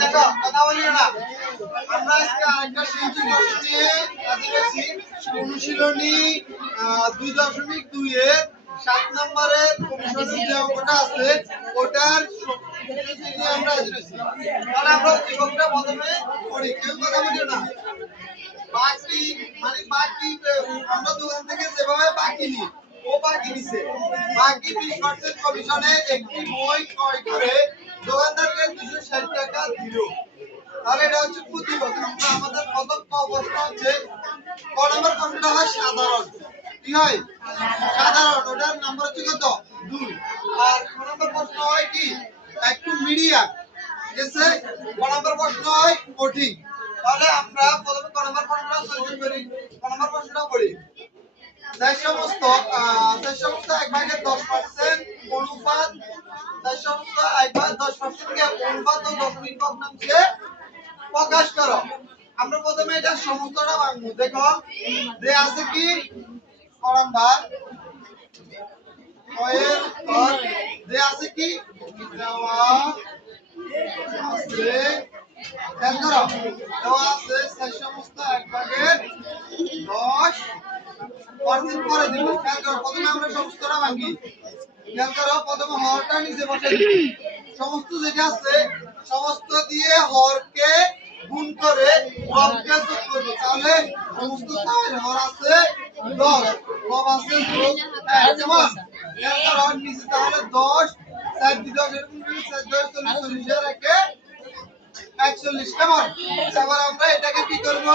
দেখো কথা বলিও না। আমরা আজকে আরেকটা শিল্পী বস্তু নিয়ে কাজে গেছি। অনুশীলনী 2.2 এর 7 নম্বরের কমিশনের যে অঙ্কটা আছে ওটার নিয়ে আমরা আজ রয়েছি। তাহলে আমরা এই অঙ্কটা প্রথমে পড়ি। কেউ কথা বলিও না। বাকি মানে বাকি আমরা দোকান থেকে যেভাবে বাকি নিই ও বাকি নিছে। বাকি 20% কমিশনে একটি বই ক্রয় করে দোকানদারকে 260 টাকা দিল। তাহলে এটা হচ্ছে প্রতিবাদ। আমরা আমাদের প্রথম প্রশ্ন হচ্ছে ক নম্বর প্রশ্নটা হয় সাধারণ। কি হয়? সাধারণ। ওটার নাম্বার হচ্ছে কত? 2। আর ক নম্বর প্রশ্ন হয় কি একটু মিডিয়াম। ঠিক আছে? ক নম্বর প্রশ্ন হয় কঠিন। তাহলে আমরা প্রথমে ক নম্বর প্রশ্নটা সলিউশন করি। ক নম্বর প্রশ্নটা পড়ি। যে সমস্ত 1/10% অনুপাত 1/10% কে অনুপাত ও দশমিক ভগ্নাংশে প্রকাশ করো। আমরা প্রথমে এটা সমস্তটা ভাঙবো। দেখো যে আছে কি ক নাম্বার এর উত্তর যে আছে কি দেওয়া আছে খেয়াল করো দেওয়া আছে সমস্ত 1/10% করে দিব। খেয়াল করো প্রথমে আমরা সমস্তটা ভাঙি। খেয়াল করো প্রথমে হরটা নিচে বসে সমস্ত যেটা আছে সমস্ত দিয়ে হরকে গুণ করে লবকে যোগ করব। তাহলে সমস্ত হর আছে 10 লব আছে যোগ 1 কেমন? খেয়াল করো নিচে তাহলে 10 4 10 এরকম 4 10 40 এর একে 41 কেমন? এবার আমরা এটাকে কি করব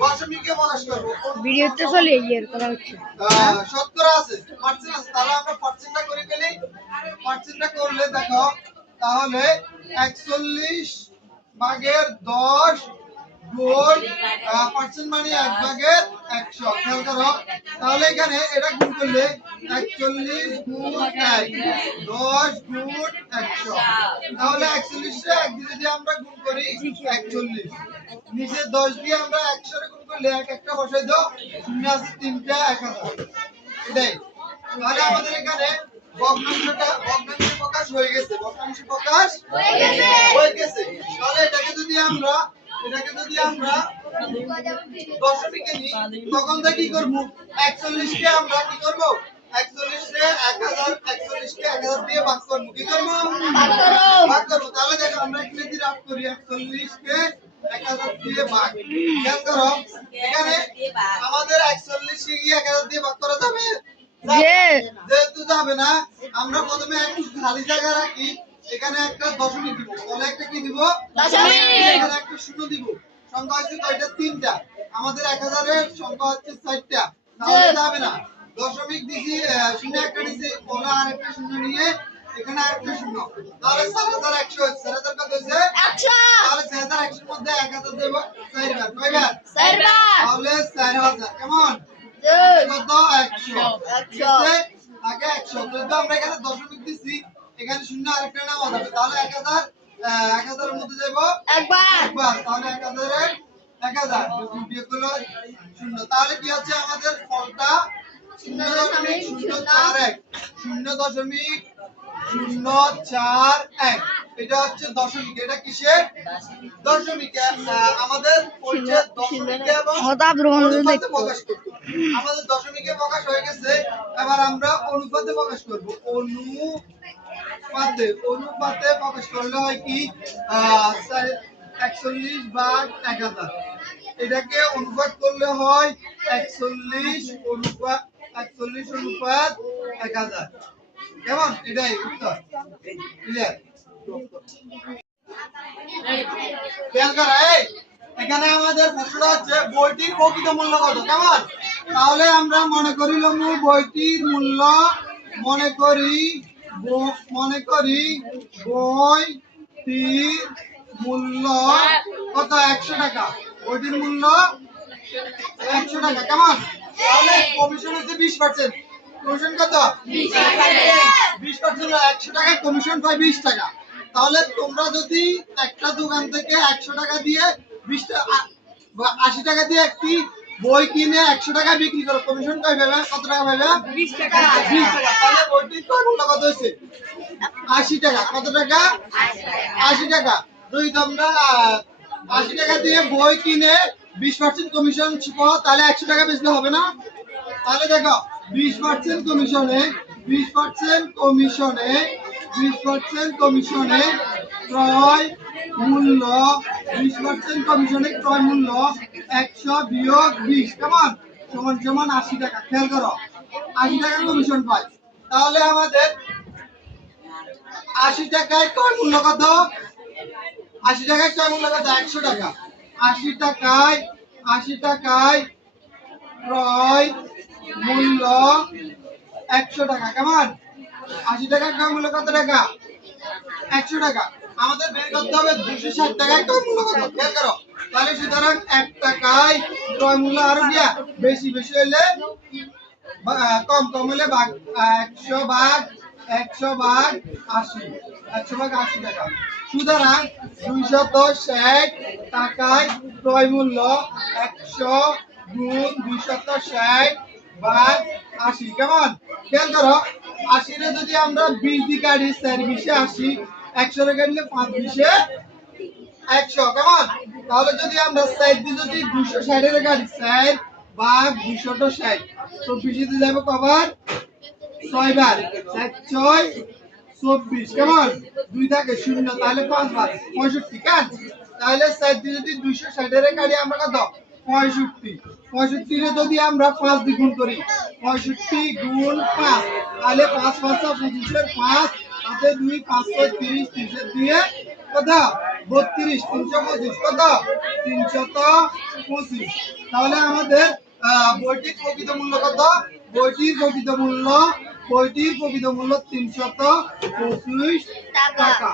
দশমিকে প্রকাশ করব। ভিডিওতে চলে এর কথা হচ্ছে 70 আছে পার্সেন্ট আছে। তাহলে আমরা পার্সেন্টটা করে ফেলি। পার্সেন্টটা করলে দেখো তাহলে 41/10 গুণ পার্সেন্ট মানে 1/100। খেয়াল করো তাহলে এখানে এটা গুণ করলে 41 গুণ 1 10 গুণ 100। তাহলে 41 রে 1 দিয়ে যদি আমরা গুণ করি 41 নিচে 10 দিয়ে আমরা 100 রে গুণ করলে এক একটা বসাই দাও। শূন্য আছে 3টা 1000 এটাই। তাহলে আমাদের এখানে ভগ্নাংশে প্রকাশ হয়ে গেছে। ভগ্নাংশে প্রকাশ হয়ে গেছে। তাহলে এটাকে যদি আমরা দশমিকে নিই তখন তা কি করব 41 কে আমরা কি করব 41 রে 41 কে 1000 দিয়ে ভাগ করব। কি করব? ভাগ করব। তাহলে দেখো আমরা এখানে যদি ভাগ করি 41 কে 1000 দিয়ে ভাগ। খেয়াল করো এখানে আমাদের 41 কে কি 1000 দিয়ে ভাগ করা যাবে? যেহেতু যাবে না আমরা প্রথমে একটু খালি জায়গা রাখি। এখানে একটা দশমিক দিব। তাহলে একটা কি দিব? দশমিক। এখানে একটা শূন্য দিব। সংখ্যা হচ্ছে কয়টা? 3টা। আমাদের 1000 এর সংখ্যা হচ্ছে 4টা। তাহলে যাবে না। দশমিক দিছি শূন্য একটা নিচে বলা আর একটা শূন্য নিয়ে এখানে আরেকটা শূন্য। তাহলে 4100 হচ্ছে। 4000 কত হচ্ছে? 100। তাহলে 4100 এর মধ্যে 1000 দেব 4 বার। কয়বার? 4 বার। তাহলে 4000 কেমন? কত? 100 আগে 100 যদি আমরা এখানে দশমিক দিছি এখানে শূন্য আরেকটা নাম হবে। তাহলে 1000 1000 এর মধ্যে যাব একবার। তাহলে 1000 এর 1000 বিয়োগ করলে শূন্য। তাহলে কি হচ্ছে আমাদের ফলটা 0.041 0.041 এটা হচ্ছে দশমিক। এটা কিসের? দশমিক। আমাদের পরিচয় দশমিকে এবং অনুপাতে প্রকাশ করব। আমাদের দশমিকে প্রকাশ হয়ে গেছে। এবার আমরা অনুপাতে প্রকাশ করব। অনুপাতে প্রকাশ করলে হয় কি 41/1000। এটাকে অনুপাত করলে হয় 41/1000 কেমন? এটাই উত্তর। ক্লিয়ার? খেয়াল করো এখানে আমাদের প্রশ্নটা হচ্ছে বইটির প্রকৃত মূল্য কত? কেমন? তাহলে আমরা মনে করি বইটির মূল্য মনে করি বইটির মূল্য কত? 100 টাকা। বইটির মূল্য 100 টাকা। কেমন? তাহলে কমিশন হচ্ছে 20%। কমিশন কত? 20%। 100 টাকা কমিশন পায় 20 টাকা। তাহলে তোমরা যদি একটা দোকান থেকে 100 টাকা দিয়ে 80 টাকা দিয়ে একটি বই কিনে 100 টাকা বিক্রি করো, কমিশন কয় পাবে? কত টাকা পাবে? 20 টাকা। 20 টাকা। তাহলে বইটির ক্রয় মূল্য কত হয়েছে? 80 টাকা। কত টাকা? 80 টাকা। যদি তোমরা 80 টাকা দিয়ে বই কিনে 20% কমিশন পাও, তাহলে 100 টাকা বেচলে হবে না? তাহলে দেখো 20% কমিশনে 20% কমিশনে 20% কমিশনে ক্রয় মূল্য 20% কমিশনে ক্রয় মূল্য 100 বিয়োগ 20 কেমন সমান সমান 80 টাকা। খেয়াল করো 80 টাকা কমিশন পাই, তাহলে আমাদের 80 টাকায় ক্রয় মূল্য কত? 80 টাকায় ক্রয় মূল্য কত? 100 টাকা। 80 টাকায় ক্রয় মূল্য 100 টাকা কেমন? 80 টাকার ক্রয় মূল্য কত টাকা? 100 টাকা। আমাদের বের করতে হবে 260 টাকায় ক্রয় মূল্য কত। খেয়াল করো, তাহলে সুতরাং 1 টাকায় ক্রয় মূল্য আরো দিয়া বেশি বেশি হইলে কম কম হলে ভাগ 100 ভাগ 80 100 ভাগ 80 টাকা। সুতরাং 260 টাকায় ক্রয় মূল্য 100 গুণ 260 ভাগ 80 কেমন? খেয়াল করো 80 রে যদি আমরা 20 দিয়ে কাটি 4 20 80, 100 রে কাটলে 5 20 100 কেমন? তাহলে যদি আমরা 4 দিয়ে যদি 260 রে কাটি 4 ভাগ 260, 24 দিয়ে যাবে কবার 6 বার 4 6 24 কেমন? 2 থাকে 0, তাহলে 5 বার 65 কেন? তাহলে 4 দিয়ে যদি 260 রে কাটি আমরা কত? 65 65 রে যদি আমরা 5 দিয়ে গুণ করি 65 গুণ 5, তাহলে 5 5 25 এর 5 হাতে 2 5 6 30 30 দিয়ে কত? 32 325 কত? 325। তাহলে আমাদের বইটির প্রকৃত মূল্য কত? বইটির প্রকৃত মূল্য 325 টাকা।